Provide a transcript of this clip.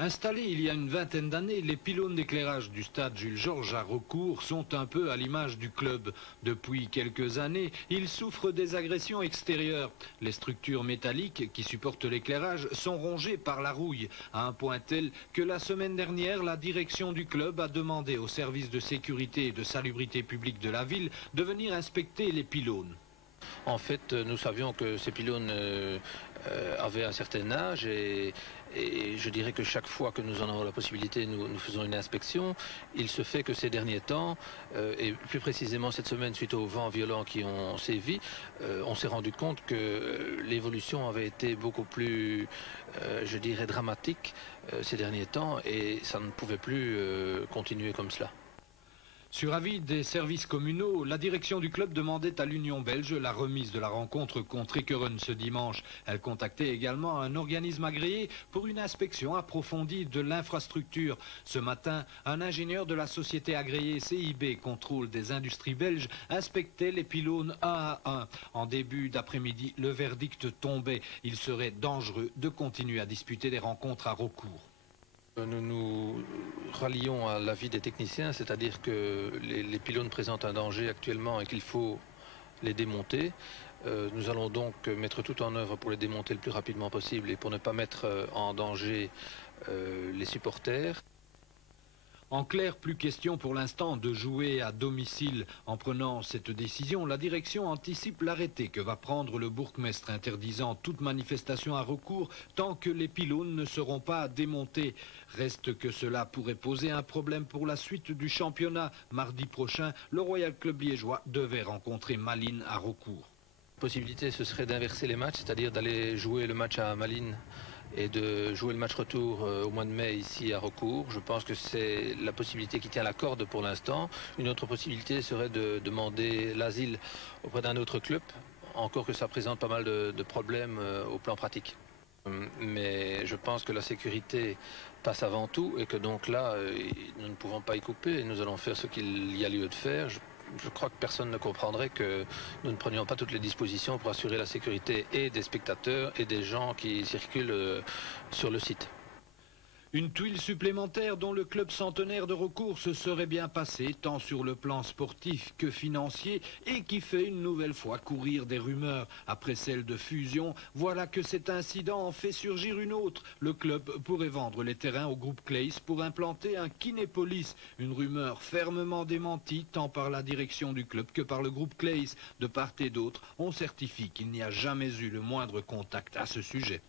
Installés il y a une vingtaine d'années, les pylônes d'éclairage du stade Jules Georges à Recourt sont un peu à l'image du club. Depuis quelques années, ils souffrent des agressions extérieures. Les structures métalliques qui supportent l'éclairage sont rongées par la rouille, à un point tel que la semaine dernière, la direction du club a demandé au service de sécurité et de salubrité publique de la ville de venir inspecter les pylônes. En fait, nous savions que ces pylônes avaient un certain âge et je dirais que chaque fois que nous en avons la possibilité, nous faisons une inspection. Il se fait que ces derniers temps, et plus précisément cette semaine suite aux vents violents qui ont sévi, on s'est rendu compte que l'évolution avait été beaucoup plus, je dirais, dramatique ces derniers temps et ça ne pouvait plus continuer comme cela. Sur avis des services communaux, la direction du club demandait à l'Union belge la remise de la rencontre contre Ekeren ce dimanche. Elle contactait également un organisme agréé pour une inspection approfondie de l'infrastructure. Ce matin, un ingénieur de la société agréée CIB Contrôle des industries belges inspectait les pylônes un à un. En début d'après-midi, le verdict tombait. Il serait dangereux de continuer à disputer des rencontres à recours. Nous nous rallions à l'avis des techniciens, c'est-à-dire que les pylônes présentent un danger actuellement et qu'il faut les démonter. Nous allons donc mettre tout en œuvre pour les démonter le plus rapidement possible et pour ne pas mettre en danger les supporters. En clair, plus question pour l'instant de jouer à domicile. En prenant cette décision, la direction anticipe l'arrêté que va prendre le bourgmestre interdisant toute manifestation à recours tant que les pylônes ne seront pas démontés. Reste que cela pourrait poser un problème pour la suite du championnat. Mardi prochain, le Royal Club liégeois devait rencontrer Malines à recours. La possibilité, ce serait d'inverser les matchs, c'est-à-dire d'aller jouer le match à Malines et de jouer le match retour au mois de mai ici à Recourt. Je pense que c'est la possibilité qui tient la corde pour l'instant. Une autre possibilité serait de demander l'asile auprès d'un autre club, encore que ça présente pas mal de problèmes au plan pratique. Mais je pense que la sécurité passe avant tout et que donc là, nous ne pouvons pas y couper et nous allons faire ce qu'il y a lieu de faire. Je crois que personne ne comprendrait que nous ne prenions pas toutes les dispositions pour assurer la sécurité et des spectateurs et des gens qui circulent sur le site. Une tuile supplémentaire dont le club centenaire de Recourt se serait bien passé, tant sur le plan sportif que financier, et qui fait une nouvelle fois courir des rumeurs. Après celle de fusion, voilà que cet incident en fait surgir une autre. Le club pourrait vendre les terrains au groupe Clays pour implanter un Kinépolis. Une rumeur fermement démentie tant par la direction du club que par le groupe Clays. De part et d'autre, on certifie qu'il n'y a jamais eu le moindre contact à ce sujet.